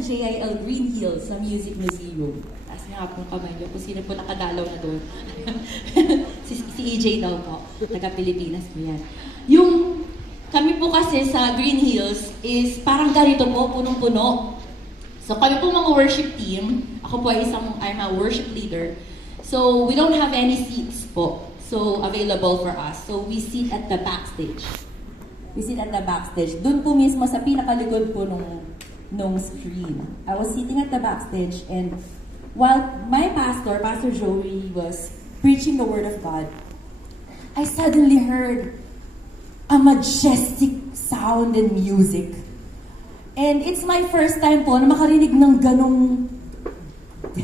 JIL Green Hills sa Music Museum. Taas nga po kamay niyo kung sino po nakadalaw na doon. si EJ daw po, taga-Pilipinas po yan. Kami po kasi sa Green Hills is parang ganito po, punong-puno. So kami po mga worship team, ako po I'm a worship leader. So we don't have any seats po, so available for us. So we sit at the backstage. Doon po mismo sa pinakalikod po nung screen. I was sitting at the backstage, and while my pastor, Pastor Joey, was preaching the Word of God, I suddenly heard a majestic sound and music. And it's my first time po na makarinig ng ganong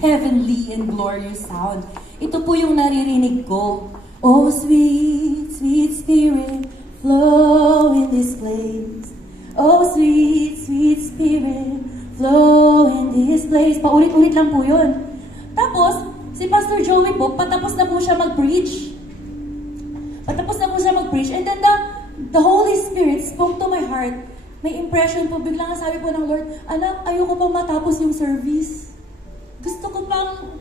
heavenly and glorious sound. Ito po yung naririnig ko. Oh, sweet, sweet Spirit, flow in this place. Oh, sweet, sweet Spirit, flow in this place. Paulit-ulit lang po yun. Tapos, si Pastor Joey po, patapos na po siya mag-preach. And then the Holy Spirit spoke to my heart. May impression po, biglang sabi po ng Lord, anak, ayoko pang matapos yung service. Gusto ko pang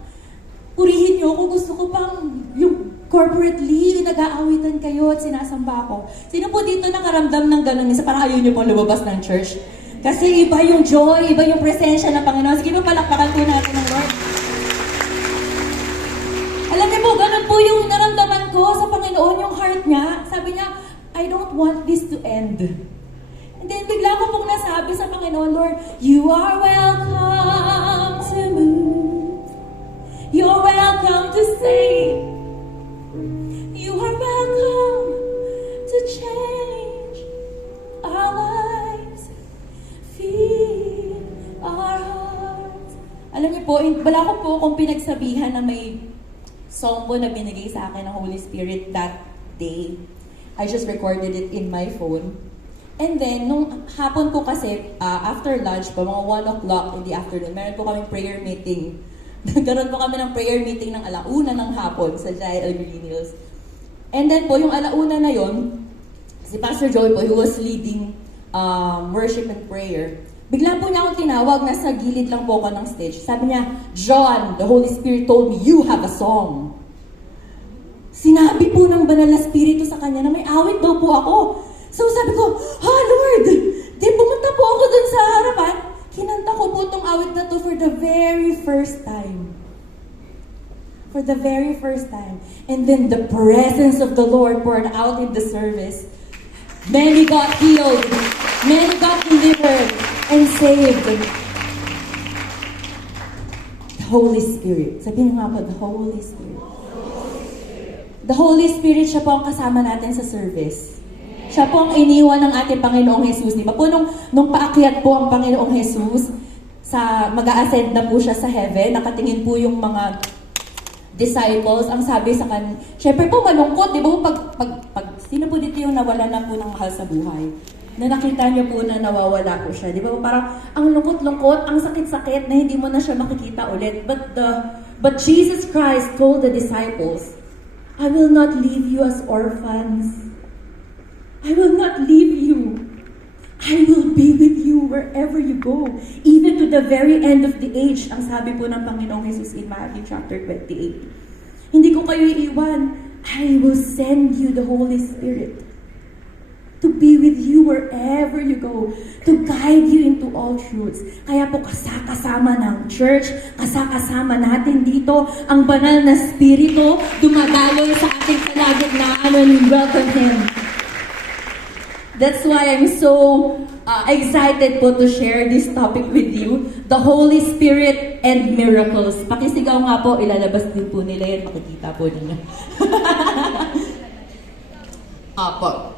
purihin niyo ako, gusto ko pang yung corporately, nag-aawitan kayo at sinasamba ako. Sino po dito nakaramdam ng ganun? Isa parang ayaw niyo pang lumabas ng church. Kasi iba yung joy, iba yung presensya ng Panginoon. Sige po, palakpakan po natin ng Lord. Alam niyo po, ganun po yung naramdaman ko sa Panginoon, yung heart niya. Sabi niya, I don't want this to end. And then bigla ko pong nasabi sa Panginoon, Lord, you are welcome to move. You're welcome to save. You are welcome to change our lives, fill our hearts. Alam niyo po, wala ko po akong pinagsabihan na may song po na binigay sa akin ng Holy Spirit that day. I just recorded it in my phone. And then, nung hapon po kasi, after lunch po, mga 1 o'clock in the afternoon, meron po kaming prayer meeting. Nagkaroon po kami ng prayer meeting ng alauna ng hapon sa JIL Green Hills. And then po, yung alauna na yon, si Pastor Joey po, who was leading worship and prayer, bigla po niya akong tinawag, nasa gilid lang po ako ng stage. Sabi niya, John, the Holy Spirit told me, you have a song. Sinabi po ng Banal na Espiritu sa kanya na may awit daw po ako. So sabi ko, Lord! Di pumunta po ako dun sa harapan. Kinanta ko po itong awit na to for the very first time. For the very first time. And then the presence of the Lord poured out in the service. Many got healed. Many got delivered and saved. The Holy Spirit. Sabihin nga po, the Holy Spirit. The Holy Spirit, siya po ang kasama natin sa service. Siya po ang iniwan ng ating Panginoong Jesus. Di ba po, nung paakyat po ang Panginoong Jesus, mag-a-ascend na po siya sa heaven, nakatingin po yung mga disciples, ang sabi sa kanya, syempre po malungkot, di ba po, pag sino po dito yung nawala na po ng mahal sa buhay? Na nakita niyo po na nawawala po siya. Di ba po, parang ang lungkot-lungkot, ang sakit-sakit na hindi mo na siya makikita ulit. But Jesus Christ told the disciples, I will not leave you as orphans. I will not leave you. I will be with you wherever you go. Even to the very end of the age, ang sabi po ng Panginoong Jesus in Matthew chapter 28. Hindi ko kayo iiwan. I will send you the Holy Spirit to be with you wherever you go, to guide you into all truths. Kaya po kasama ng church, kasama natin dito, ang banal na spirito, dumadaloy sa ating kalagitnaan and we welcome Him. That's why I'm so excited po to share this topic with you, the Holy Spirit and miracles. Pakisigaw nga po, ilalabas din po nila yan, makikita po ninyo. Apo.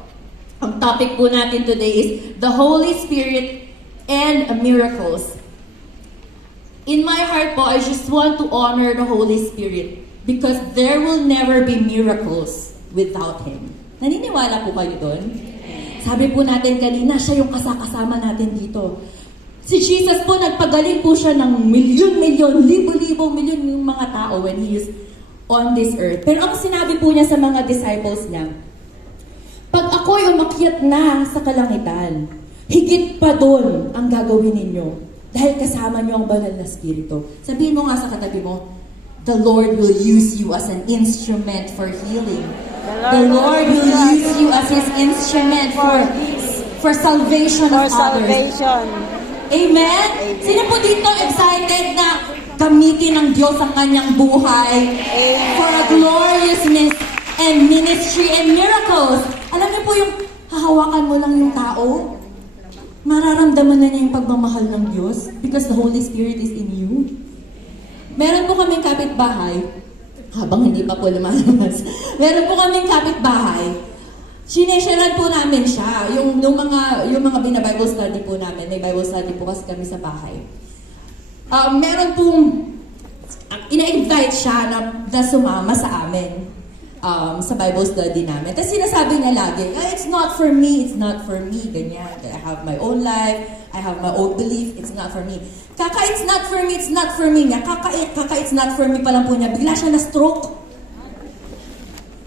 Ang topic po natin today is the Holy Spirit and miracles. In my heart po, I just want to honor the Holy Spirit because there will never be miracles without Him. Naniniwala po kayo doon? Sabi po natin kanina, siya yung kasama natin dito. Si Jesus po, nagpagaling po siya ng milyon-milyon, libo-libo, milyon yung mga tao when He is on this earth. Pero ang sinabi po niya sa mga disciples niya, pag ako'y umakyat na sa kalangitan, higit pa doon ang gagawin ninyo. Dahil kasama niyo ang banal na spirito. Sabihin mo nga sa katabi mo, the Lord will use you as an instrument for healing. The Lord will use you as His instrument for salvation of others. Amen? Sino po dito excited na gamitin ng Diyos ang kanyang buhay for a gloriousness and ministry and miracles? Alam niyo po yung hahawakan mo lang yung tao, mararamdaman na niya yung pagmamahal ng Diyos because the Holy Spirit is in you. Meron po kaming kapitbahay, habang hindi pa po lumalabas, meron po kaming kapitbahay, sinesharan po namin siya, yung mga bina-Bible study po namin, may Bible study po kasi kami sa bahay. Meron pong, ina-invite siya na sumama sa amin sa Bible study namin. Tapos sinasabi niya lagi, it's not for me, ganyan. I have my own life, I have my own belief, it's not for me. It's not for me niya. It's not for me pa lang po niya, bigla siya na-stroke.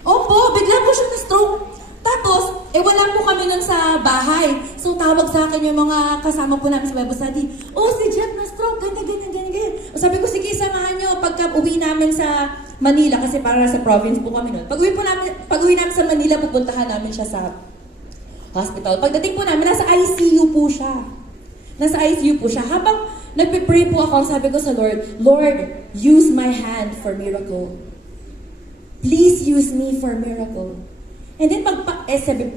Opo, bigla po siya na-stroke. Tapos, wala po kami nun sa bahay. So, tawag sa akin yung mga kasama po namin sa Bible study. Oh, si Jeff na-stroke, ganyan. O sabi ko, sige, samahan nyo pagka uwi namin sa Manila, kasi para nasa province po kami nun. Pag uwi namin sa Manila, pupuntahan namin siya sa hospital. Pagdating po namin, nasa ICU po siya. Habang nagpe-pray po ako, sabi ko sa Lord, Lord, use my hand for miracle. Please use me for miracle. And then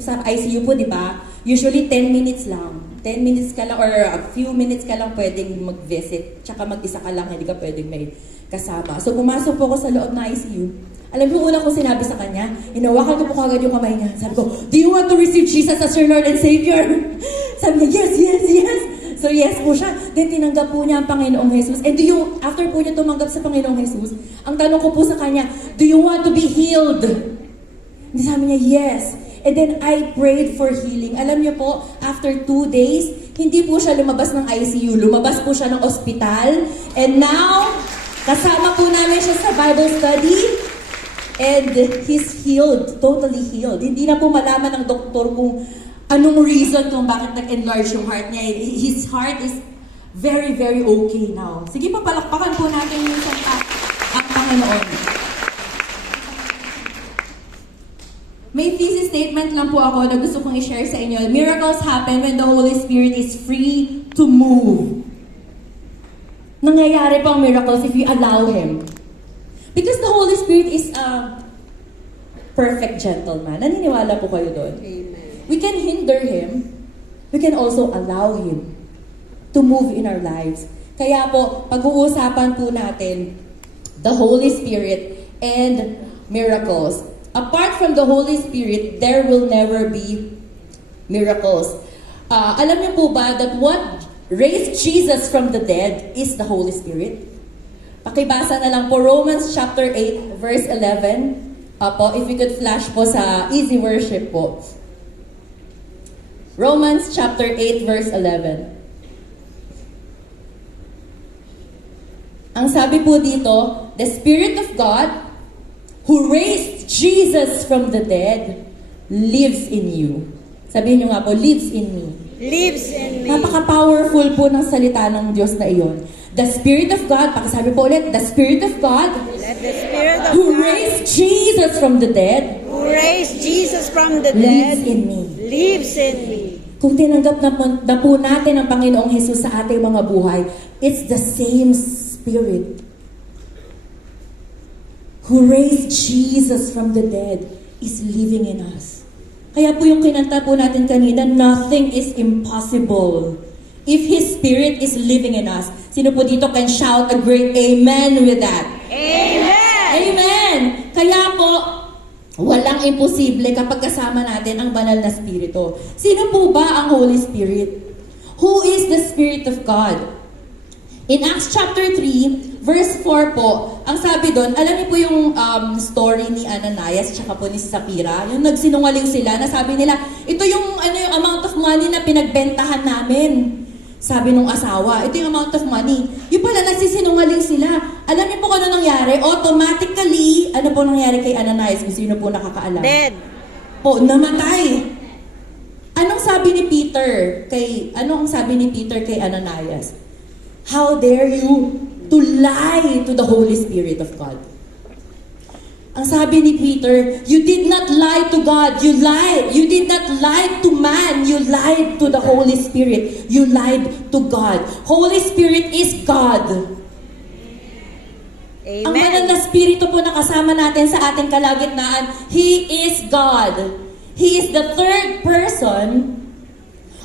sa ICU po, di ba? Usually 10 minutes lang. 10 minutes ka lang or a few minutes ka lang pwedeng mag-visit. Tsaka mag-isa ka lang, hindi ka pwedeng may kasama. So pumasok po ako sa loob ng ICU. Alam mo, una kong sinabi sa kanya, inawakan ko po kagad yung kamay niya. Sabi ko, do you want to receive Jesus as your Lord and Savior? Sabi niya, yes. So yes po siya. Then tinanggap po niya ang Panginoong Jesus. And after po niya tumanggap sa Panginoong Jesus, ang tanong ko po sa kanya, do you want to be healed? Hindi, sabi niya, yes. And then I prayed for healing. Alam niyo po, after 2 days, hindi po siya lumabas ng ICU. Lumabas po siya ng ospital. And now, kasama po namin siya sa Bible study. And he's healed, totally healed. Hindi na po malaman ng doktor kung anong reason kung bakit nag-enlarge yung heart niya. His heart is very, very okay now. Sige pa, palakpakan po natin yung ang Panginoon. May thesis statement lang po ako na gusto kong i-share sa inyo. Miracles happen when the Holy Spirit is free to move. Nangyayari po ang miracles if you allow Him. Because the Holy Spirit is a perfect gentleman. Naniniwala po kayo doon? Amen. We can hinder Him. We can also allow Him to move in our lives. Kaya po, pag-uusapan po natin the Holy Spirit and miracles. Apart from the Holy Spirit, there will never be miracles. Alam niyo po ba that what raised Jesus from the dead is the Holy Spirit? Pakibasa na lang po Romans chapter 8 verse 11. If you could flash po sa Easy Worship po. Romans chapter 8 verse 11. Ang sabi po dito, the Spirit of God who raised Jesus from the dead lives in you. Sabihin niyo nga po, lives in me. Lives in me. Napaka-powerful po ng salita ng Diyos na iyon. The Spirit of God, pakisabi po ulit, the Spirit of God Let the Spirit of who God raised Jesus from the dead who raised Jesus from the lives dead in me. lives in me. Kung tinanggap na po natin ang Panginoong Jesus sa ating mga buhay, it's the same Spirit who raised Jesus from the dead is living in us. Kaya po yung kinanta po natin kanina, nothing is impossible if His Spirit is living in us. Sino po dito can shout a great amen with that? Amen! Amen! Kaya po, walang imposible kapag kasama natin ang banal na Espiritu. Sino po ba ang Holy Spirit? Who is the Spirit of God? In Acts chapter 3, verse 4 po, ang sabi doon, alam niyo po yung story ni Ananias tsaka po ni Sapphira, yung nagsinungaling sila, na sabi nila, ito yung, yung amount of money na pinagbentahan namin. Sabi nung asawa, ito yung amount of money. Yung pala, nagsisinungaling sila. Alam niyo po kung ano nangyari? Automatically, ano po nangyari kay Ananias? Kung sino po nakakaalam? Dead. Po, namatay. Anong sabi ni Peter kay Ananias? How dare you to lie to the Holy Spirit of God? Ang sabi ni Peter, you did not lie to God, you lied. You did not lie to man, you lied to the Holy Spirit. You lied to God. Holy Spirit is God. Ang banal na Amen. Espiritu po na kasama natin sa ating kalagitnaan, He is God. He is the third person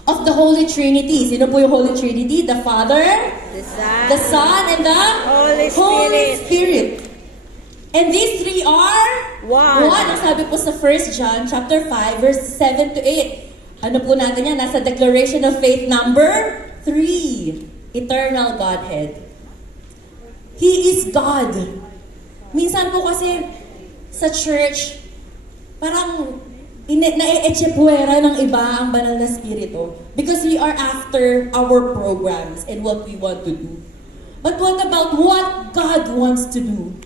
of the Holy Trinity. Sino po yung Holy Trinity? The Father, the Son, and the Holy Spirit. And these three are One. Ang sabi po sa 1 John chapter 5, verse 7 to 8. Ano po natin yan? Nasa Declaration of Faith number 3. Eternal Godhead. He is God. Minsan po kasi sa church, parang na-echepuera ng iba ang banal na spirito because we are after our programs and what we want to do. But what about what God wants to do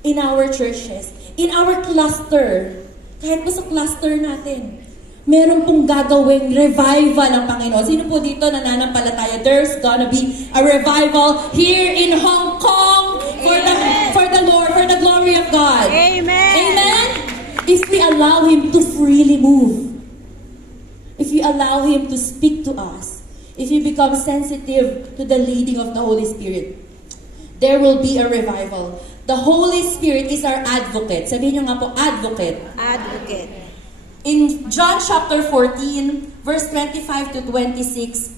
in our churches, in our cluster? Kahit po sa cluster natin, meron pong gagawing revival ng Panginoon. Sino po dito nananampalataya? There's gonna be a revival here in Hong Kong for the Lord, for the glory of God. Amen. Amen? If we allow Him to freely move, if we allow Him to speak to us, if we become sensitive to the leading of the Holy Spirit, there will be a revival. The Holy Spirit is our advocate. Sabihin nyo nga po, advocate. Advocate. In John chapter 14, verse 25 to 26,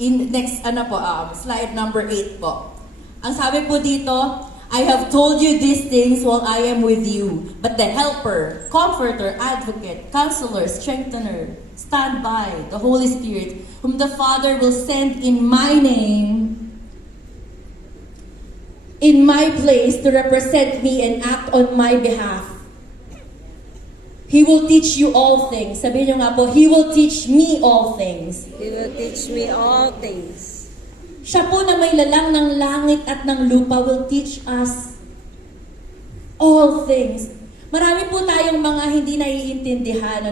in next, slide number 8 po. Ang sabi po dito, I have told you these things while I am with you. But the Helper, Comforter, Advocate, Counselor, Strengthener, stand by, the Holy Spirit, whom the Father will send in my name, in my place to represent me and act on my behalf. He will teach you all things. Sabihin nyo nga po, He will teach me all things. He will teach me all things. Siya po na may lalang ng langit at ng lupa will teach us all things. Marami po tayong mga hindi naiintindihan,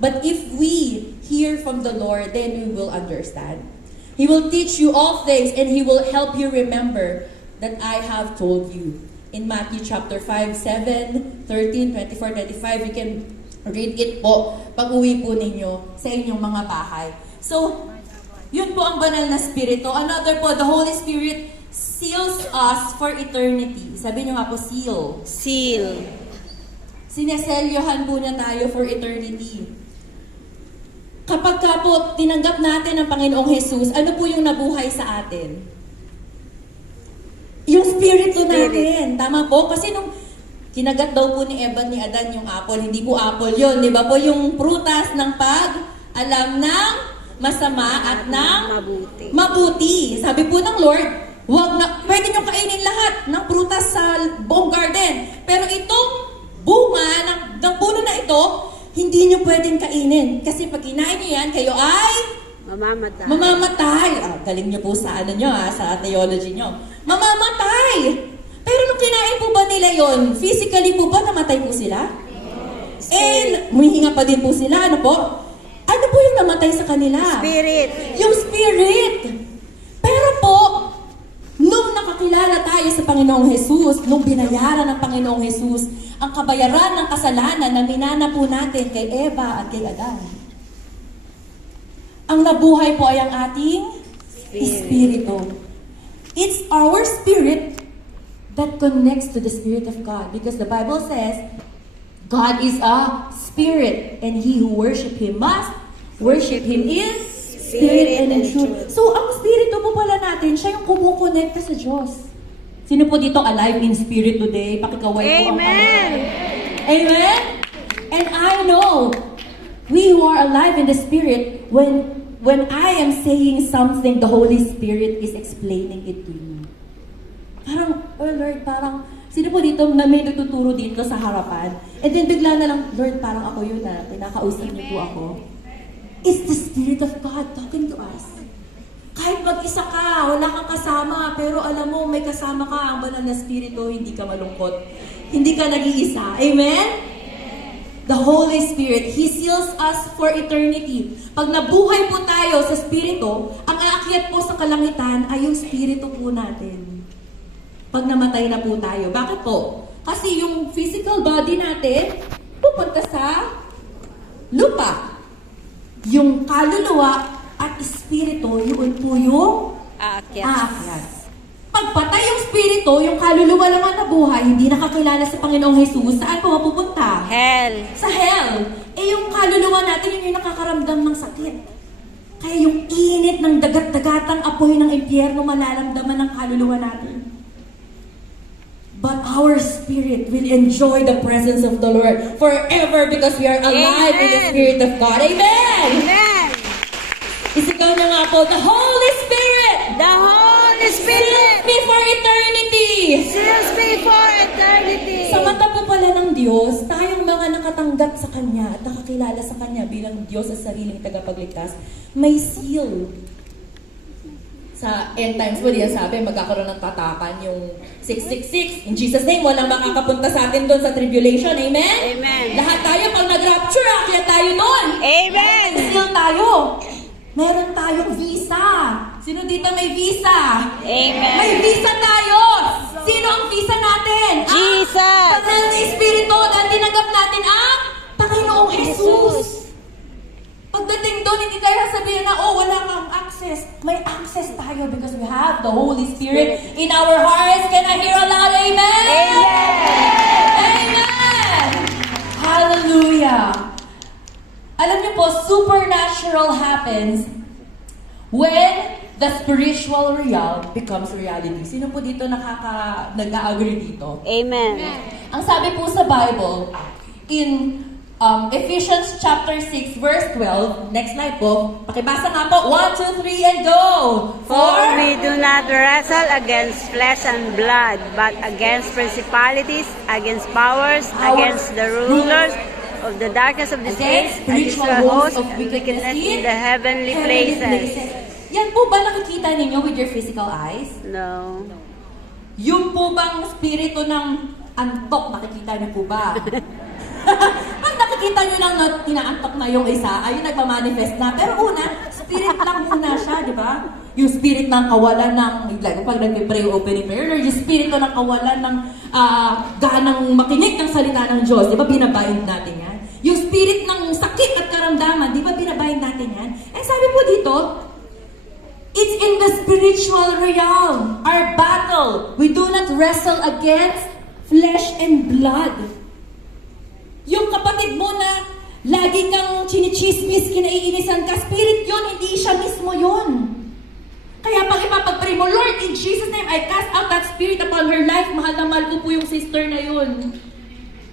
But if we hear from the Lord, then we will understand. He will teach you all things and He will help you remember that I have told you. In Matthew chapter 5, 7, 13, 24, 25, you can read it po pag-uwi po ninyo sa inyong mga bahay. So, yun po ang banal na spirito. Another po, the Holy Spirit seals us for eternity. Sabi nyo nga po, seal. Seal. Sineselyohan po niya tayo for eternity. Kapag ka po tinanggap natin ang Panginoong Jesus, ano po yung nabuhay sa atin? Yung spirito natin. Tama po? Kasi nung kinagat daw po ni Eva ni Adan yung apple, hindi po apple yun. Di ba po? Yung prutas ng pag-alam ng masama at ng Mabuti. mabuti. Sabi po ng Lord, pwede nyo kainin lahat ng prutas sa buong garden. Pero itong bunga ng puno na ito, hindi nyo pwedeng kainin. Kasi pag kinain nyo yan, kayo ay Mamamatay. mamamatay. Galing nyo po sa sa theology nyo. Mamamatay! Pero nung kinain po ba nila yon, physically po ba namatay po sila? And humihinga pa din po sila, Ano po yung namatay sa kanila? Spirit. Yung spirit. Pero po, nung nakakilala tayo sa Panginoong Jesus, nung binayaran ng Panginoong Jesus, ang kabayaran ng kasalanan na minana po natin kay Eva at kay Adan, ang nabuhay po ay ang ating Espiritu. It's our spirit that connects to the Spirit of God. Because the Bible says, God is a spirit, and he who worship Him must worship Him in spirit and in truth. So, ang spirito po pala natin, siya yung kumukonekta sa Diyos. Sino po dito alive in spirit today? Pakikaway po ang Amen. Panginoon. Amen? And I know, we who are alive in the Spirit, when I am saying something, the Holy Spirit is explaining it to you. Parang, oh Lord, sino po dito na may nagtuturo dito sa harapan? And then bigla na lang, Lord, parang ako yun na, pinakausap niyo po ako. It's the Spirit of God talking to us. Kahit mag-isa ka, wala kang kasama, pero alam mo, may kasama ka, ang banal na Spirito, hindi ka malungkot. Hindi ka nag-iisa. Amen? The Holy Spirit, He seals us for eternity. Pag nabuhay po tayo sa Spirito, ang aakyat po sa kalangitan ay yung spirito po natin. Pag namatay na po tayo. Bakit po? Kasi yung physical body natin, pupunta sa lupa. Yung kaluluwa at espiritu, yun po yung Aakyat. aakyat. Pagpatay yung spirito, yung kaluluwa naman na buhay, hindi nakakilala sa Panginoong Jesus, saan po mapupunta? Hell. Sa hell. Eh yung kaluluwa natin, yun yung nakakaramdam ng sakit. Kaya yung init ng dagat-dagatang apoy ng impyerno, malalamdaman ng kaluluwa natin. But our spirit will enjoy the presence of the Lord forever because we are alive in the Amen. Spirit of God. Amen! Amen. Isigaw na nga po, the Holy Spirit The Holy Spirit seals me for eternity. seals me for eternity. Sa mata po pala ng Diyos, tayong mga nakatanggap sa Kanya at nakakilala sa Kanya bilang Diyos sa sariling tagapagligtas, may seal. Sa end times po, diyan sabi, magkakaroon ng tatakan yung 666. In Jesus' name, walang makakapunta sa atin doon sa tribulation. Amen? Amen. Lahat tayo, pag nag-rapture, akyat tayo doon. Amen. Seal tayo. Meron tayong visa. Sino dito may visa? Amen. May visa tayo. Sino ang visa natin? Jesus. Ang Banal na Espiritu na tinanggap natin ang Panginoong Jesus. Pagdating doon, hindi tayo sabihin na, oh, wala kang access. May access tayo because we have the Holy Spirit in our hearts. Can I hear a loud amen? Amen! Hallelujah! Alam niyo po, supernatural happens when the spiritual realm becomes reality. Sino po dito nag-agree dito? Amen. Ang sabi po sa Bible, in Ephesians chapter 6, verse 12, next slide po, pakibasa nga po, 1, 2, 3, and go! For we do not wrestle against flesh and blood, but against principalities, against powers, against the rulers of the darkness of this age, against the host of wickedness in the heavenly places. Yan po ba nakikita ninyo with your physical eyes? No. Yung po bang spirito ng antok, nakikita niyo po ba? Pag nakikita niyo lang na tinaantok na yung isa, ayun nagmamanifest na. Pero una, spirit lang muna siya, di ba? Yung spirit ng kawalan ng, like, pag nag-pray opening prayer, or yung spirito ng kawalan ng ganang makinig ng salita ng Diyos, di ba binabind natin yan? Yung spirit ng sakit at karamdaman, di ba binabind natin yan? Eh sabi po dito, it's in the spiritual realm, our battle. We do not wrestle against flesh and blood. Yung kapatid mo na lagi kang chinichismis, kinaiinisan ka, spirit yun, hindi siya mismo yun. Kaya pag ipapag-pray mo, Lord, in Jesus' name, I cast out that spirit upon her life. Mahal na mahal ko po yung sister na yun.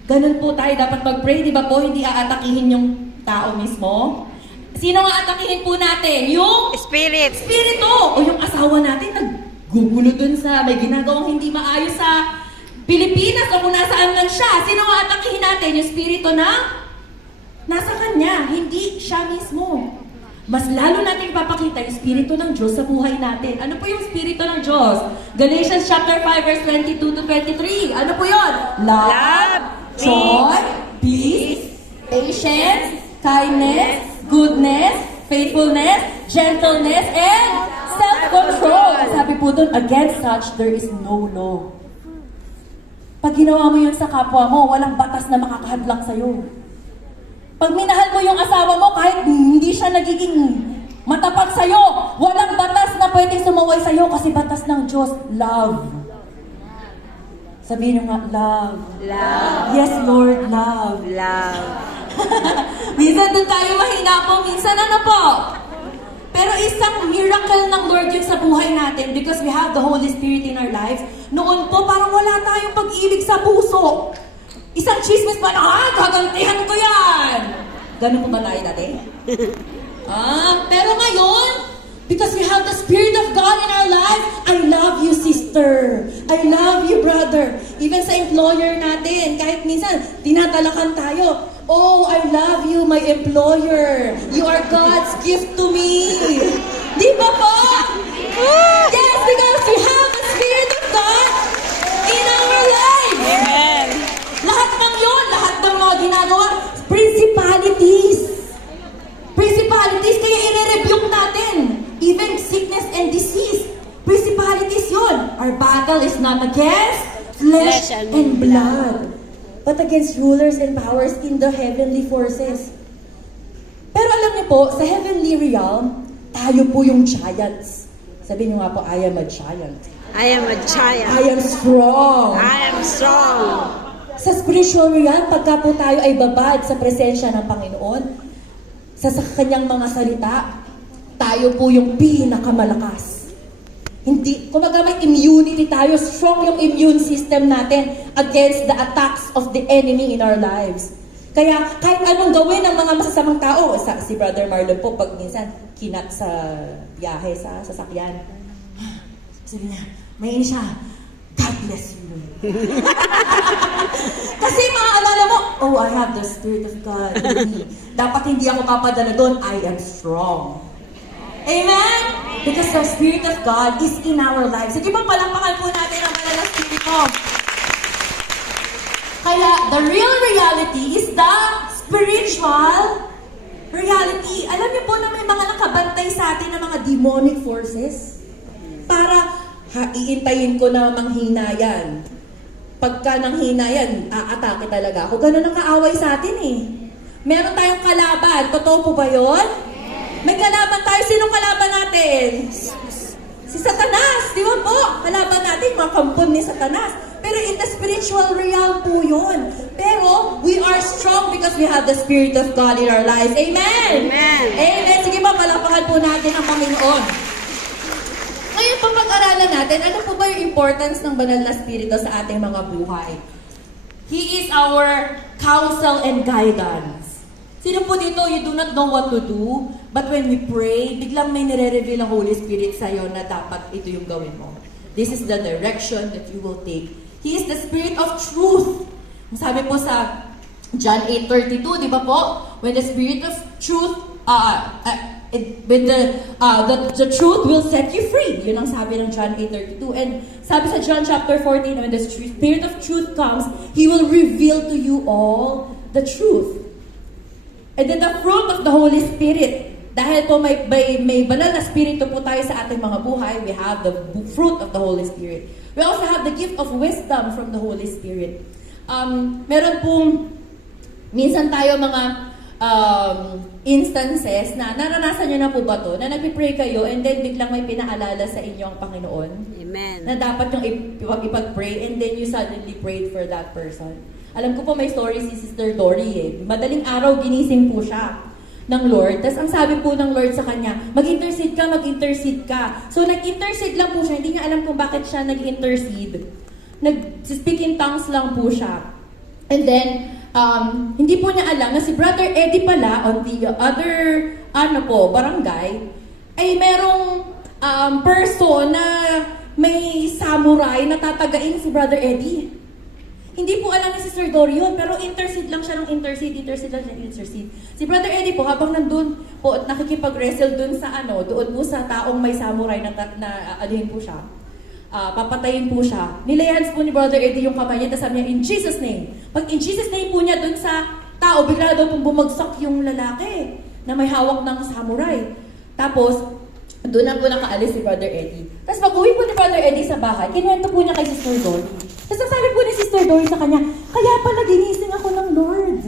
Ganun po tayo dapat mag-pray, di ba po? Hindi aatakihin yung tao mismo. Sino nga atakihin po natin? Yung Spirit. spirito! O yung asawa natin, naggugulo dun sa may ginagawang hindi maayos sa Pilipinas o kung nasaan man siya. Sino nga atakihin natin? Yung spirito na nasa kanya, hindi siya mismo. Mas lalo natin ipapakita yung spirito ng Diyos sa buhay natin. Ano po yung spirito ng Diyos? Galatians chapter 5 verse 22 to 23. Ano po yun? Love, joy, peace, patience, kindness, goodness, faithfulness, gentleness, and self-control. Sabi po doon, against such there is no law. Pag ginawa mo yun sa kapwa mo, walang batas na makakahadlang sa'yo. Pag minahal mo yung asawa mo, kahit hindi siya nagiging matapat sa'yo, walang batas na pwedeng sumaway sa'yo kasi batas ng Diyos, love. Sabihin nyo nga, love. Love. Yes, Lord, love. Love. Minsan doon tayo mahina po, minsan ano po. Pero isang miracle ng Lord yun sa buhay natin because we have the Holy Spirit in our lives. Noon po, parang wala tayong pag-ibig sa puso. Isang chismis pa na, gagantihan ko yan! Ganun po ba tayo dati? Pero ngayon, because we have the Spirit of God in our lives, I love you, sister. I love you, brother. Even sa employer natin, kahit minsan, tinatalakan tayo. Oh, I love you, my employer. You are God's gift to me. Di ba po? Yes, because we have the Spirit of God in our lives. Amen. Lahat ng yun, lahat ng mga ginagawa, principalities. Principalities, kaya i-rebuke natin. Even sickness Our battle is not against flesh and blood, but against rulers and powers in the heavenly forces. Pero alam niyo po, sa heavenly realm, tayo po yung giants. Sabihin niyo nga po, I am a giant. I am a giant. I am strong. I am strong. Sa spiritual realm, pagka po tayo ay babad sa presensya ng Panginoon, sa kanyang mga salita, tayo po yung pinakamalakas. Hindi, kumaga may immunity tayo, strong yung immune system natin against the attacks of the enemy in our lives. Kaya kahit anong gawin ng mga masasamang tao, si Brother Marlon po, pag minsan kinat sa biyahe sa sasakyan, sabi niya, may siya, God bless you. Kasi maaalala mo, oh, I have the Spirit of God in me. Dapat hindi ako papadala doon, I am strong. Amen? Because the Spirit of God is in our lives. Sige ba, palampakan po natin ang banal na Spirito. Kaya, the real reality is the spiritual reality. Alam niyo po na may mga nakabantay sa atin ng mga demonic forces. Para, iintayin ko na manghina yan. Pagka nanghina yan, aatake talaga ako. Ganun ang kaaway sa atin eh. Meron tayong kalaban. Totoo po ba yun? May kalaban tayo. Sinong kalaban natin? Si Satanas. Di ba po? Kalaban natin, mga kampon ni Satanas. Pero in the spiritual realm po yun. Pero we are strong because we have the Spirit of God in our lives. Amen? Amen. Amen. Sige ba, palapakan po natin ang Panginoon. Ngayon po pag-aralan natin, ano po ba yung importance ng banal na Espiritu sa ating mga buhay? He is our counsel and guidance. Sino po dito, you do not know what to do, but when we pray, biglang may nire-reveal ang Holy Spirit sa'yo na dapat ito yung gawin mo. This is the direction that you will take. He is the Spirit of truth. Sabi po sa John 8:32, di ba po? When the Spirit of truth, the truth will set you free. Yun ang sabi ng John 8:32. And sabi sa John chapter 14, when the Spirit of truth comes, He will reveal to you all the truth. And then the fruit of the Holy Spirit. Dahil po may banal na Espiritu po tayo sa ating mga buhay, we have the fruit of the Holy Spirit. We also have the gift of wisdom from the Holy Spirit. Meron pong, minsan tayo mga instances na naranasan nyo na po ba to, na nagpipray kayo and then biglang may pinaalala sa inyong Panginoon. Amen. Na dapat yung ipag-pray and then you suddenly prayed for that person. Alam ko po may story si Sister Dory eh. Madaling araw ginising po siya ng Lord. Tapos ang sabi po ng Lord sa kanya, mag-intercede ka, mag-intercede ka. So nag-intercede lang po siya. Hindi niya alam kung bakit siya nag-intercede. Nag-speak in tongues lang po siya. And then, hindi po niya alam na si Brother Eddie pala on the other, barangay, ay merong person na may samurai na tatagain si Brother Eddie. Hindi po alam ni Sister Dory yun, pero intercede lang siya ng intercede. Si Brother Eddie po, habang nandun po at nakikipag-wrestle dun sa doon po sa taong may samurai na aluhin po siya, papatayin po siya. Nilayans po ni Brother Eddie yung kamay niya, tapos sabi niya, in Jesus name. Pag in Jesus name po niya dun sa tao, bigla daw pong bumagsak yung lalaki na may hawak ng samurai. Tapos, doon na po nakaalis si Brother Eddie. Tapos pag-uwi po ni Brother Eddie sa bahay, kinuwento po niya kay Sister Dory. Tapos sabi po ni Sister Dory sa kanya, kaya pala ginising ako ng Lord.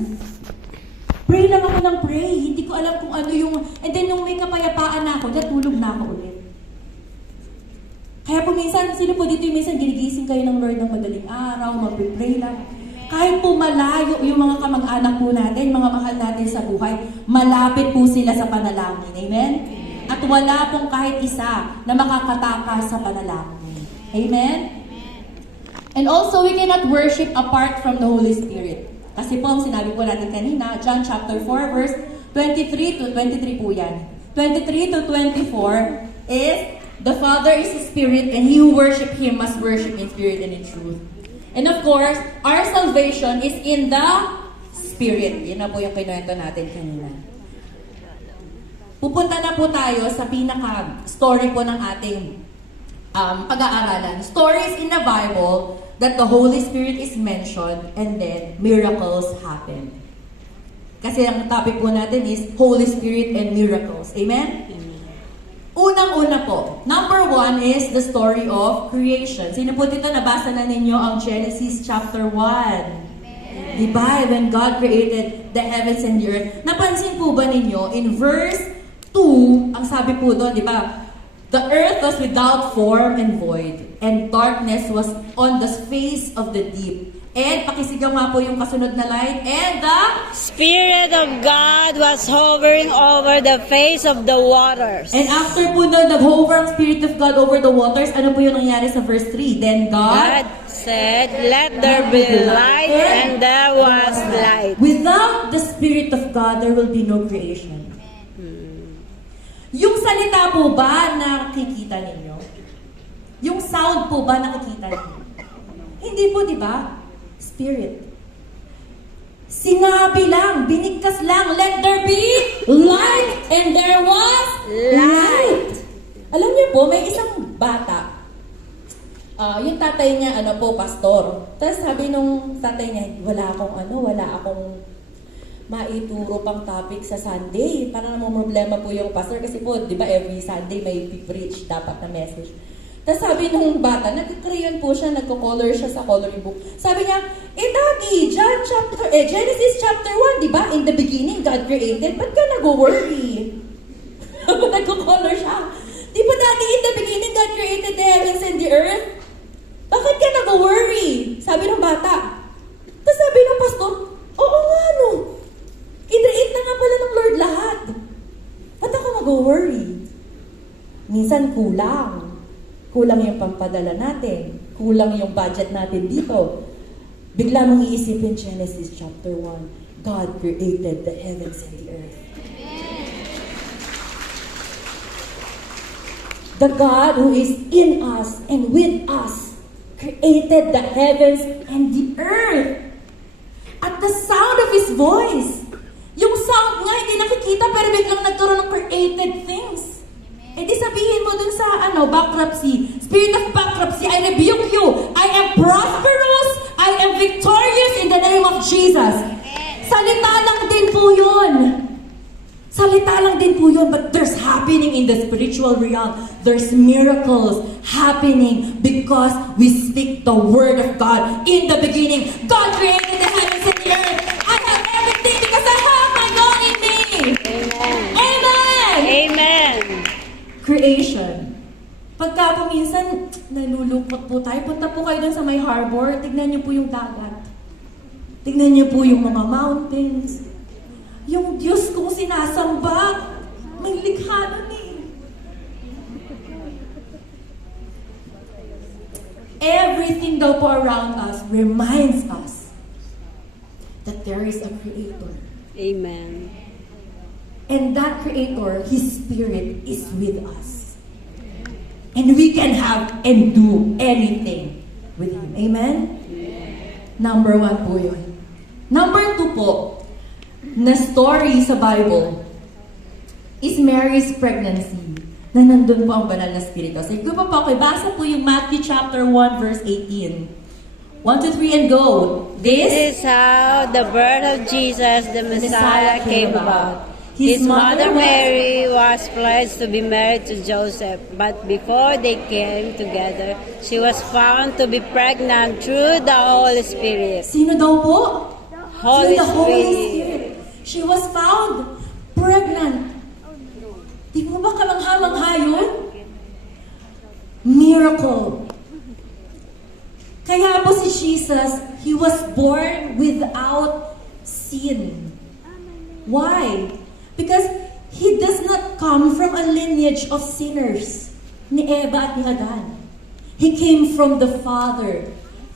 Pray lang ako ng pray. Hindi ko alam kung ano yung... And then nung may kapayapaan na ako, natulog na ako ulit. Kaya po minsan, sino po dito yung minsan ginigising kayo ng Lord ng madaling araw, mag-pray lang. Kahit po malayo yung mga kamag-anak po natin, mga mahal natin sa buhay, malapit po sila sa panalangin. Amen? At wala pong kahit isa na makakatakas sa panalangin. Amen? And also, we cannot worship apart from the Holy Spirit. Kasi po, ang sinabi po natin kanina, John chapter 4, verse 23 to 23 po yan. 23 to 24 is, the Father is a Spirit, and he who worship Him must worship in spirit and in truth. And of course, our salvation is in the Spirit. Yun na po yung kinuwento natin kanina. Pupunta na po tayo sa pinaka-story po ng ating pag-aaralan. Stories in the Bible that the Holy Spirit is mentioned and then miracles happen. Kasi ang topic po natin is Holy Spirit and miracles. Amen? Unang-una po, number 1 is the story of creation. Sino po dito nabasa na ninyo ang Genesis chapter 1? Diba? When God created the heavens and the earth. Napansin po ba ninyo, in verse 2, ang sabi po doon, diba? The earth was without form and void, and darkness was on the face of the deep. And pakisigaw nga po yung kasunod na line, and the Spirit of God was hovering over the face of the waters. And after po na nag-hover ang Spirit of God over the waters, ano po yung nangyari sa verse 3? Then God said, "Let there be light," and there was light. Without the Spirit of God, there will be no creation. Yung salita po ba nakikita ninyo? Yung sound po ba nakikita ninyo? Hindi po, di ba? Spirit. Sinabi lang, binigkas lang, let there be light, and there was light. Alam niyo po, may isang bata. Yung tatay niya, pastor. Tapos sabi nung tatay niya, wala akong maituro pang topic sa Sunday. Parang problema po yung pastor kasi po, di ba, every Sunday may preach dapat na message. Tapos sabi nung bata, nag-crayon po siya, nagko-color siya sa coloring book. Sabi niya, Daddy, Genesis chapter 1, di ba? In the beginning, God created. Ba't ka nag-worry? Nagko-color siya. Di ba, Daddy, in the beginning, God created the heavens and the earth? Bakit ka nag-worry? Sabi ng bata. Tapos sabi ng pastor, oo nga no. Kinreate na nga pala ng Lord lahat. Ba't ako mag-worry? Minsan kulang. Kulang yung pampadala natin. Kulang yung budget natin dito. Bigla mong iisipin Genesis chapter 1. God created the heavens and the earth. The God who is in us and with us created the heavens and the earth. At the sound of His voice. Yung sound nga, hindi nakikita pero biglang nagkaroon ng created things. Eh di sabihin mo dun sa bankruptcy. Spirit of bankruptcy, I rebuke you. I am prosperous. I am victorious in the name of Jesus. Salita lang din po yun. Salita lang din po yun. But there's happening in the spiritual realm. There's miracles happening because we speak the word of God. In the beginning, God created the heavens and the earth. I have everything because I have my God in me. Amen. Amen. Amen. Creation. Pagka po minsan, nalulungkot po tayo, punta po kayo dun sa may harbor, tignan niyo po yung dagat. Tignan niyo po yung mga mountains. Yung Diyos kong sinasamba, may likha nun eh. Everything daw po around us reminds us that there is a Creator. Amen. And that Creator, His Spirit is with us. And we can have and do anything with Him. Amen? Number 1 po yun. Number 2 po, na story sa Bible is Mary's pregnancy. Na nandun po ang banal na spirito. So, kung pa po, basa po yung Matthew chapter 1 verse 18. 1, 2, 3, and go. This is how the birth of Jesus, the Messiah, came about. His mother Mary was pledged to be married to Joseph, but before they came together, she was found to be pregnant through the Holy Spirit. Sino daw po? Holy Through the Holy Spirit. Spirit. She was found pregnant. Di mo ba kamangha-mangha yun? Miracle. Kaya po si Jesus, He was born without sin. Why? Because He does not come from a lineage of sinners, ni Eva at ni Adan. He came from the Father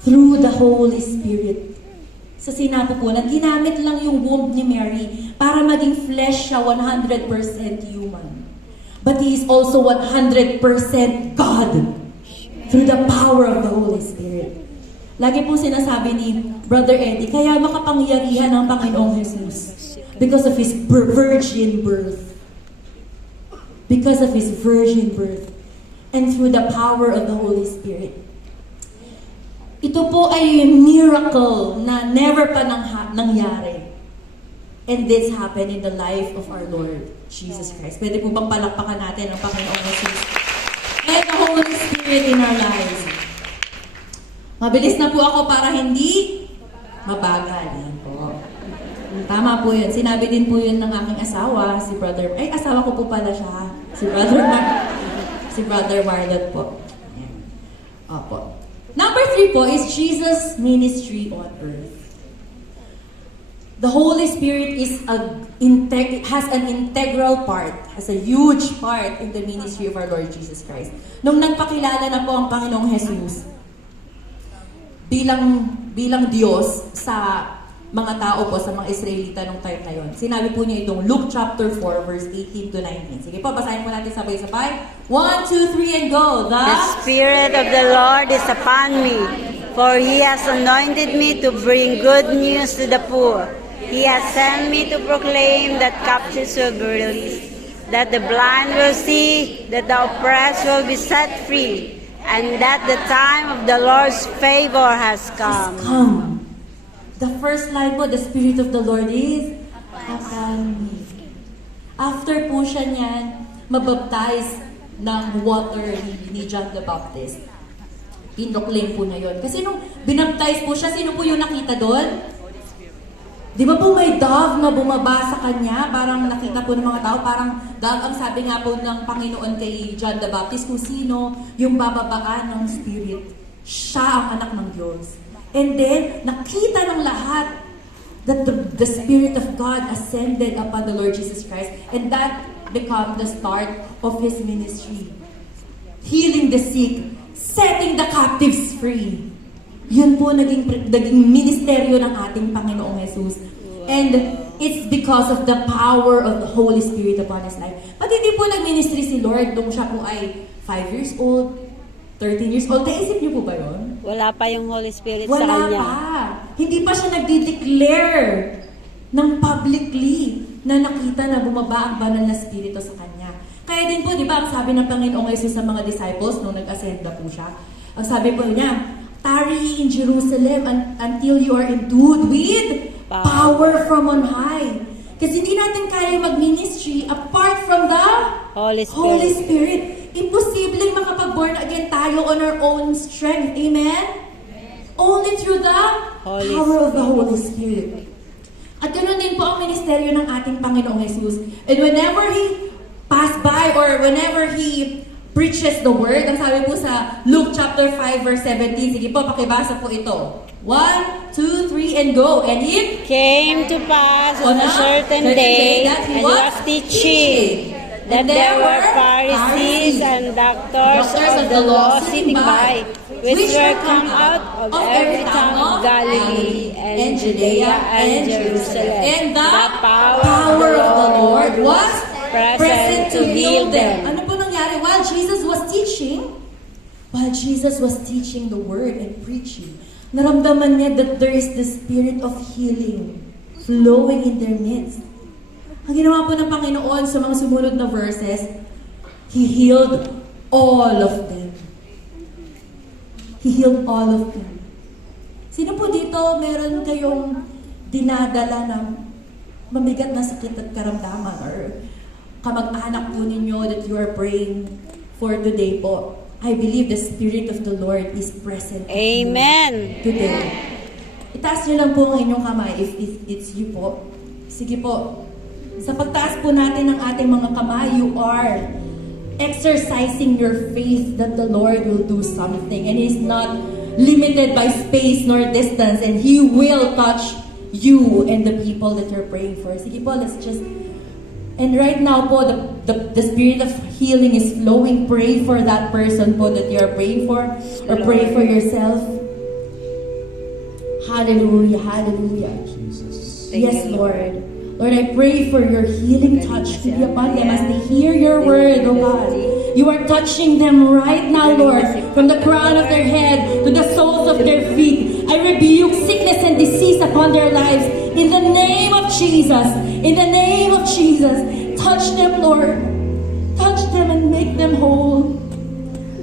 through the Holy Spirit. Sa sinapupunan, ginamit lang yung womb ni Mary para maging flesh siya, 100% human. But He is also 100% God through the power of the Holy Spirit. Lagi po sinasabi ni Brother Eddie, kaya makapangyarihan ng Panginoong Jesus. Because of His virgin birth. Because of His virgin birth. And through the power of the Holy Spirit. Ito po ay miracle na never pa nangyari. And this happened in the life of our Lord Jesus Christ. Pwede po bang palakpakan natin ang Panginoong Jesus and the Holy Spirit in our lives? Mabilis na po ako para hindi mabagal. Yan po. Tama po yun. Sinabi din po yun ng aking asawa, si Brother... Ay, asawa ko po pala siya. Si Brother Marlon po. Yan. Opo. Number 3 po is Jesus' ministry on earth. The Holy Spirit has an integral part, has a huge part in the ministry of our Lord Jesus Christ. Nung nagpakilala na po ang Panginoong Jesus bilang Diyos sa mga tao po, sa mga Israelita nung time na yon. Sinabi po niya itong Luke chapter 4, verse 18 to 19. Sige po, basahin po natin sabay-sabay. 1, 2, 3, and go. The Spirit of the Lord is upon me, for He has anointed me to bring good news to the poor. He has sent me to proclaim that captives will be released, that the blind will see, that the oppressed will be set free, and that the time of the Lord's favor has come. The first line po, the Spirit of the Lord is upon me. After po siya niyan, mabaptize ng water ni John the Baptist. Pinoclaim po na yun. Kasi nung binaptize po siya, sino po yung nakita doon? Di ba po may dove na bumaba sa kanya? Parang nakita po ng mga tao, parang dove ang sabi nga po ng Panginoon kay John the Baptist kung sino yung bababaan ng Spirit. Siya ang anak ng Diyos. And then, nakita ng lahat that the Spirit of God ascended upon the Lord Jesus Christ. And that became the start of His ministry. Healing the sick, setting the captives free. Yun po naging ministeryo ng ating Panginoong Jesus. And it's because of the power of the Holy Spirit upon His life. Pati hindi po nag-ministry si Lord nung siya po ay 5 years old, 13 years old. Naisip niyo po ba yun? Wala pa yung Holy Spirit sa Wala kanya. pa. Hindi pa siya nagde-declare ng publicly na nakita na bumaba ang banal na spirito sa kanya. Kaya din po, di ba, ang sabi ng Panginoong Jesus sa mga disciples nung nag-ascend na po siya, ang sabi po niya, tarry in Jerusalem until you are endued with power from on high. Kasi hindi natin kaya mag-ministry apart from the Holy Spirit. Imposibleng makapag-born again tayo on our own strength. Amen? Only through the power of the Holy Spirit. At ganoon din po ang ministeryo ng ating Panginoong Jesus. And whenever He passed by or whenever He preaches the word, ang sabi po sa Luke chapter 5 verse 17, sige po, pakibasa po ito. 1, 2, 3, and go. And it came to pass on a certain day that He was teaching, that there were Pharisees and doctors of the law sitting by, which were come out of every town of Galilee and Judea and Jerusalem. And the power of the Lord was present to heal them. Ano po nangyari? While Jesus was teaching the word and preaching, naramdaman niya that there is the spirit of healing flowing in their midst. Ang ginawa po ng Panginoon sa mga sumunod na verses, He healed all of them. He healed all of them. Sino po dito meron kayong dinadala ng mabigat na sakit at karamdaman or kamag-anak po ninyo that you are praying for today po? I believe the Spirit of the Lord is present. Amen. Today. Itaas niyo lang po ang inyong kamay if it's you po. Sige po. Sa pagtaas po natin ng ating mga kamay, you are exercising your faith that the Lord will do something. And He's not limited by space nor distance. And He will touch you and the people that you're praying for. Sige po, let's just... And right now po, the spirit of healing is flowing. Pray for that person po that you're praying for. Or pray for yourself. Hallelujah, hallelujah. Yes, Lord. Lord, I pray for your healing touch to be upon them as they hear your word, oh God. You are touching them right now, Lord, from the crown of their head to the soles of their feet. I rebuke sickness and disease upon their lives. In the name of Jesus. In the name of Jesus. Touch them, Lord. Touch them and make them whole.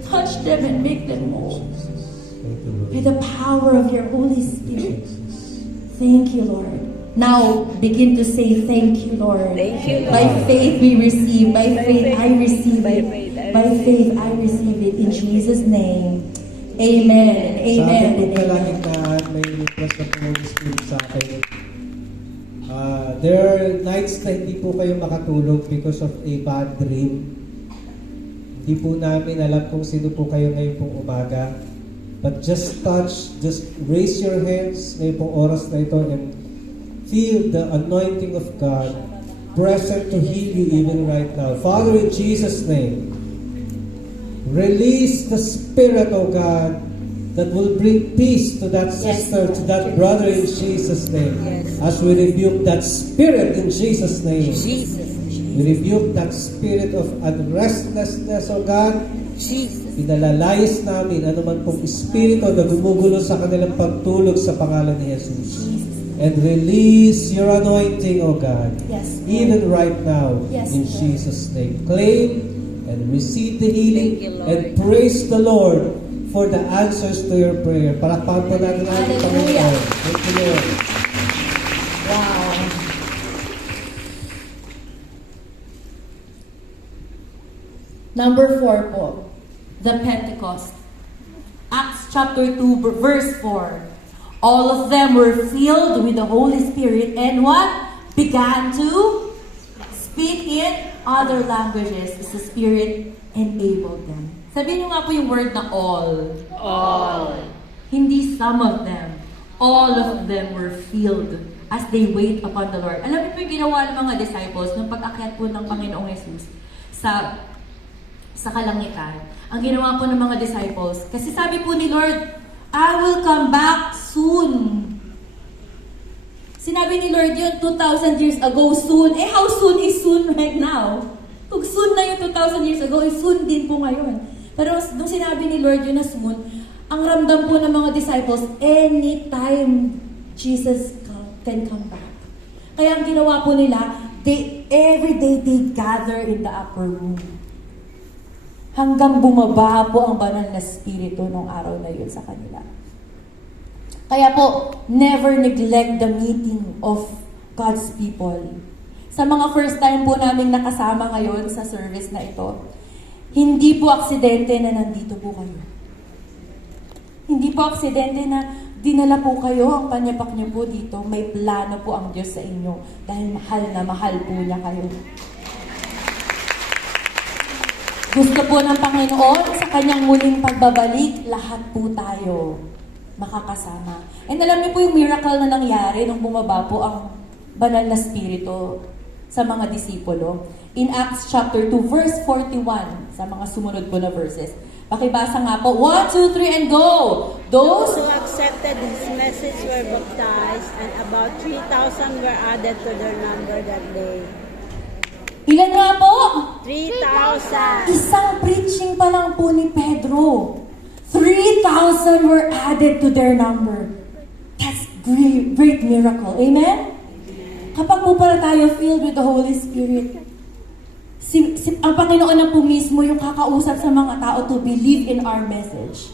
Touch them and make them whole. By the power of your Holy Spirit. Thank you, Lord. Now, begin to say thank you, Lord. Thank you, Lord. By faith we receive. By faith I receive By it. faith I By faith I receive it. In Jesus' name. Amen. Amen. Sabi And ko amen. kalagitnaan, may request na po ng Spirit sa akin. There are nights na hindi po kayo makatulog because of a bad dream. Hindi po namin alam kung sino po kayo ngayon pong umaga. But just raise your hands ngayong pong oras na ito and feel the anointing of God present to heal you even right now. Father, in Jesus' name, release the Spirit, O God, that will bring peace to that sister, to that brother in Jesus' name. As we rebuke that spirit in Jesus' name. We rebuke that spirit of unrestlessness, O God. Pinalayas namin anuman pong espiritu na gumugulo sa kanilang pagtulog sa pangalan ni Jesus. And release your anointing, O God, Yes, Lord. even right now, Yes, in Lord. Jesus' name. Claim and receive the healing Thank you, Lord. and praise the Lord for the answers to your prayer. Palakpakan po natin ang Hallelujah. Panginoon. Thank you, Lord. Wow. Number 4 po, the Pentecost. Acts chapter 2, verse 4. All of them were filled with the Holy Spirit and what? Began to speak in other languages as the Spirit enabled them. Sabihin niyo nga po yung word na all. All. Hindi some of them. All of them were filled as they wait upon the Lord. Alam niyo po yung ginawa ng mga disciples nung pag-akyat po ng Panginoong Jesus sa kalangitan. Ang ginawa po ng mga disciples, kasi sabi po ni Lord, I will come back soon. Sinabi ni Lord yun 2,000 years ago, soon. Eh, how soon is soon right now? Kung soon na yung 2,000 years ago, eh, soon din po ngayon. Pero nung sinabi ni Lord yun na soon, ang ramdam po ng mga disciples, anytime Jesus can come back. Kaya ang ginawa po nila, every day they gather in the upper room. Hanggang bumaba po ang banal na spirito nung araw na yun sa kanila. Kaya po, never neglect the meeting of God's people. Sa mga first time po namin nakasama ngayon sa service na ito, hindi po aksidente na nandito po kayo. Hindi po aksidente na dinala po kayo, ang panyapak niyo po dito. May plano po ang Diyos sa inyo dahil mahal na mahal po niya kayo. Gusto po ng Panginoon sa kanyang muling pagbabalik, lahat po tayo makakasama. And alam niyo po yung miracle na nangyari nung bumaba po ang banal na spirito sa mga disipulo. In Acts chapter 2, verse 41, sa mga sumunod po na verses. Pakibasa nga po. 1, 2, 3, and go! Those Those who accepted his message were baptized, and about 3,000 were added to their number that day. ilan nga po? 3,000. Isang preaching pa lang po ni Pedro. 3,000 were added to their number. That's great miracle. Amen? Kapag po pala tayo filled with the Holy Spirit, ang Panginoon na po mismo yung kakausap sa mga tao to believe in our message.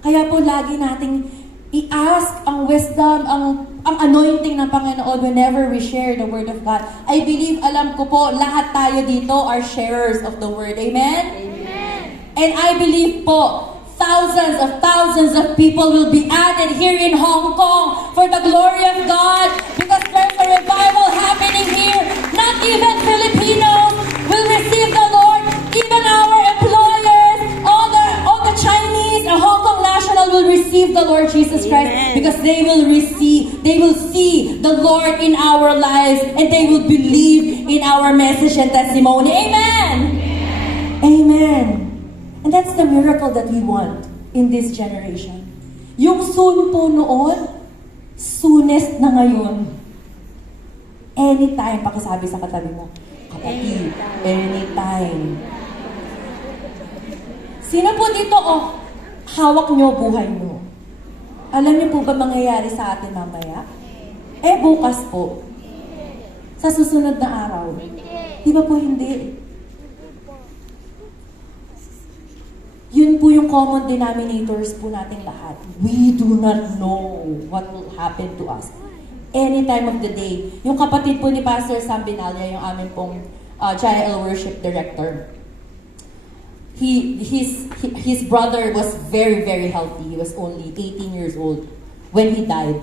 Kaya po lagi nating i-ask ang wisdom, ang anointing ng Panginoon whenever we share the Word of God. I believe, alam ko po, lahat tayo dito are sharers of the Word. Amen? Amen. And I believe po, thousands of people will be added here in Hong Kong for the glory of God because there's a revival happening here. Not even Filipinos will receive the Lord. Even our employers, all the Chinese, the Hong Kong national will receive the Lord Jesus Christ Amen. because they will see the Lord in our lives and they will believe in our message and testimony. Amen. Amen. And that's the miracle that we want in this generation. Yung soon po noon, soonest na ngayon. Anytime, pakisabi sa katabi mo. Kapatid, anytime. Sino po dito, hawak nyo buhay nyo? Alam niyo po ba mangyayari sa atin mamaya? Bukas po. Sa susunod na araw. Di ba po hindi? Yun po yung common denominators po nating lahat. We do not know what will happen to us Any time of the day. Yung kapatid po ni Pastor Sam Binalya, yung amin pong GIL worship director. His brother was very, very healthy. He was only 18 years old when he died.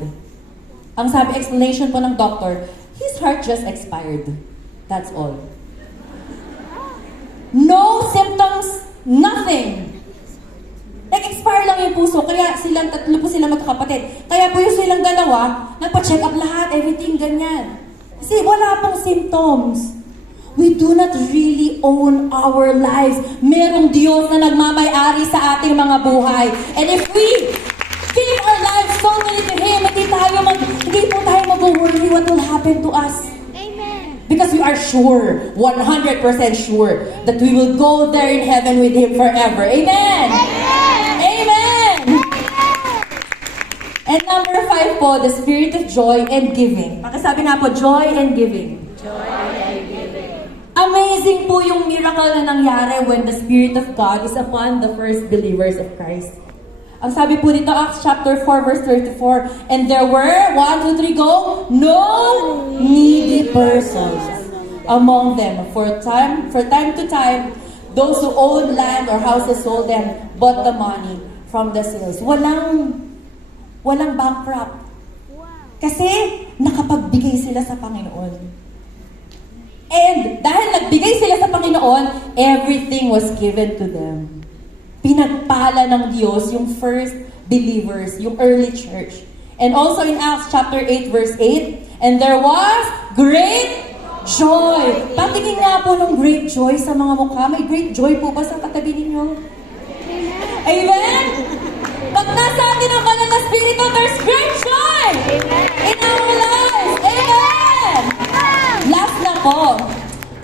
Ang sabi, explanation po ng doctor, his heart just expired. That's all. No symptoms, nothing. Nag-expire lang yung puso, kaya silang tatlo po silang magkakapatid. Kaya po yung silang dalawa, nagpa-check up lahat, everything ganyan. Kasi wala pong symptoms. We do not really own our lives. Merong Diyos na nagmamay-ari sa ating mga buhay. And if we give our lives solely to Him, hindi po tayo mag-worry what will happen to us. Amen. Because we are sure, 100% sure, that we will go there in heaven with Him forever. Amen! Amen! And number 5 po, the spirit of joy and giving. Pakisabi nga po, joy and giving. Joy and giving. Amazing po yung miracle na nangyari when the Spirit of God is upon the first believers of Christ. Ang sabi po dito, Acts chapter 4, verse 34, and there were, 1, 2, 3, go, no needy persons among them. For time to time, those who owned land or houses sold them, bought the money from the sales. Walang bankrupt. Kasi nakapagbigay sila sa Panginoon. And dahil nagbigay sila sa Panginoon, everything was given to them. Pinagpala ng Diyos yung first believers, yung early church. And also in Acts chapter 8 verse 8, and there was great joy. Patingin nga po ng great joy sa mga mukha. May great joy po ba sa katabi ninyo? Amen? Pag nasa atin ang banal na Espiritu, there's great joy in our lives. Amen! Last na po.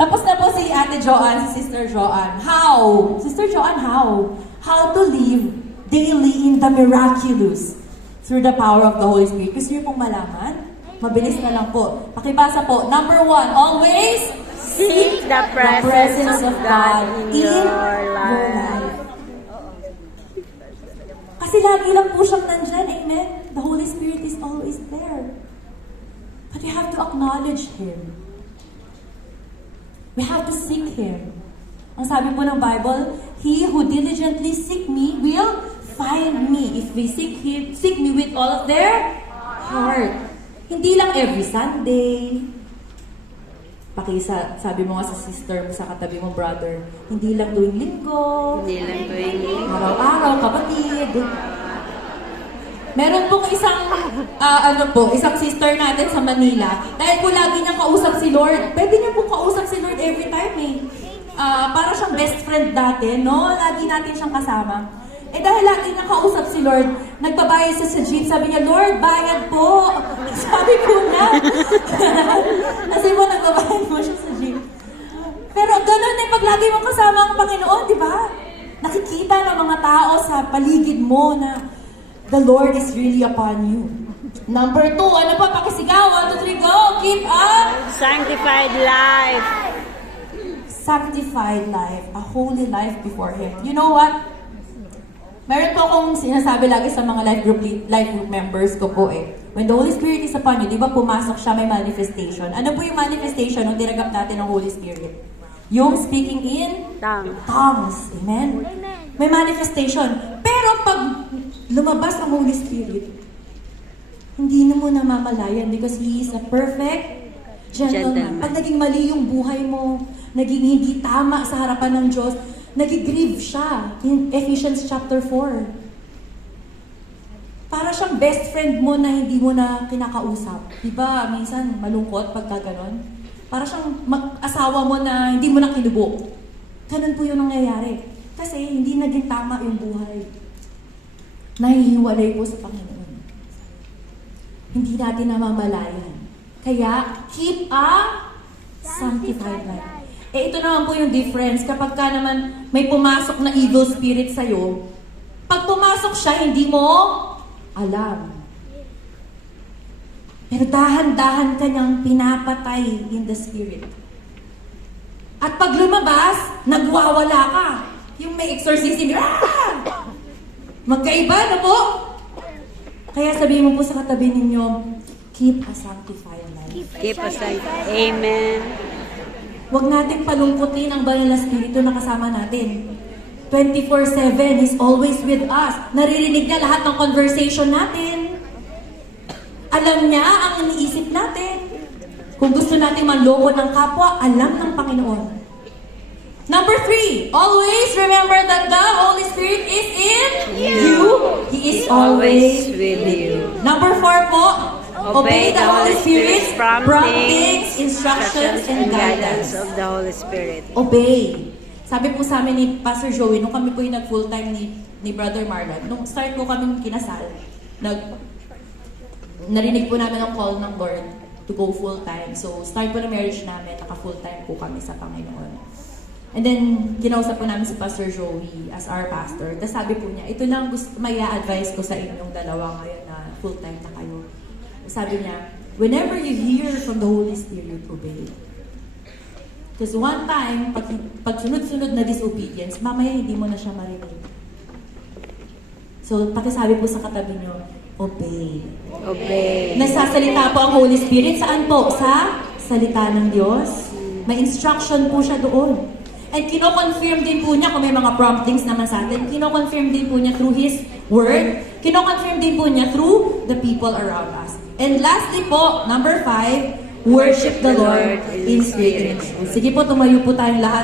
Tapos na po si Ate Joanne, si Sister Joanne. How? Sister Joanne, how? How to live daily in the miraculous through the power of the Holy Spirit. Gusto niyo pong malaman? Mabilis na lang po. Pakibasa po. Number 1, always Seek the presence of God in your life. Kasi lagi lang po siyang nandyan. Amen? The Holy Spirit is always there. But we have to acknowledge Him. We have to seek Him. Ang sabi po ng Bible, He who diligently seek me will find me. If they seek me with all of their heart. Hindi lang every Sunday. Sabi mo nga sa sister mo, sa katabi mo, brother, hindi lang tuwing linggo. Hindi lang tuwing Araw-araw, kapatid. Meron pong isang sister natin sa Manila. Dahil po lagi niyang kausap si Lord. Pwede niya pong kausap si Lord every time eh. Para siyang best friend dati, no? Lagi natin siyang kasama. Eh dahil lagi niyang kausap si Lord, nagbabayad siya sa jeep. Sabi niya, Lord, bayad po. Sabi po niya. Kasi po nagbabayad mo siya sa jeep. Pero ganun din pag lagi mong kasama ang Panginoon, di ba? Nakikita ng mga tao sa paligid mo na the Lord is really upon you. Number 2, ano pa? Pakisigaw. 1, 2, 3, go! Keep up! sanctified life. Sanctified life. A holy life before Him. You know what? Meron po akong sinasabi lagi sa mga life group members ko po eh. When the Holy Spirit is upon you, di ba pumasok siya, may manifestation. Ano po yung manifestation nung tinagap natin ng Holy Spirit? Yung speaking in tongues. Amen? May manifestation. Pero pag lumabas ang Holy Spirit, hindi na mo namamalayan because He is a perfect gentleman. Pag naging mali yung buhay mo, naging hindi tama sa harapan ng Diyos, nagigrieve siya in Ephesians chapter 4. Para siyang best friend mo na hindi mo na kinakausap. Diba, minsan malungkot pagka ganon? Para siyang asawa mo na hindi mo na kinubo. Ganon po yung nangyayari. Kasi hindi naging tama yung buhay. Nahihiwalay po sa Panginoon. Hindi natin namamalayan. Kaya, keep a sanctified life. Eh, ito naman po yung difference. Kapag ka naman may pumasok na evil spirit sa'yo, pag pumasok siya, hindi mo alam. Pero dahan-dahan kanyang pinapatay in the spirit. At pag lumabas, nagwawala ka. Yung may exorcism, magkaiba na po. Kaya sabihin mo po sa katabi ninyo, keep a sanctified life. Keep us like, amen. Huwag natin palungkutin ang banal na Espiritu na kasama natin. 24/7, He's always with us. Naririnig niya lahat ng conversation natin. Alam niya ang iniisip natin. Kung gusto natin manloko ng kapwa, alam ng Panginoon. Number 3, always remember that the Holy Spirit is in you. He is always with you. Number 4 po, obey the Holy Spirit's promptings, instructions, and guidance. of the Holy Spirit. Obey. Sabi po sa amin ni Pastor Joey, nung kami po yung nag-full-time ni Brother Marlon, nung start po kami kinasal, narinig po namin ang call ng Lord to go full-time. So, start po ng marriage namin, naka-full-time po kami sa Panginoon. And then, kinausap po namin si Pastor Joey as our pastor. Tapos sabi po niya, ito lang may advice ko sa inyong dalawa ngayon na full-time na kayo. Sabi niya, whenever you hear from the Holy Spirit, obey. Because one time, pag sunod-sunod na disobedience, mamaya hindi mo na siya marinig. So, pakisabi po sa katabi niyo, obey. Obey. Nagsasalita po ang Holy Spirit. Saan po? Sa salita ng Diyos. May instruction po siya doon. And kino-confirm din po niya kung may mga promptings naman sa atin. Kino-confirm din po niya through His Word. Kino-confirm din po niya through the people around us. And lastly po, number 5, worship the Lord in spirit and in truth. Sige po, tumayo po tayong lahat.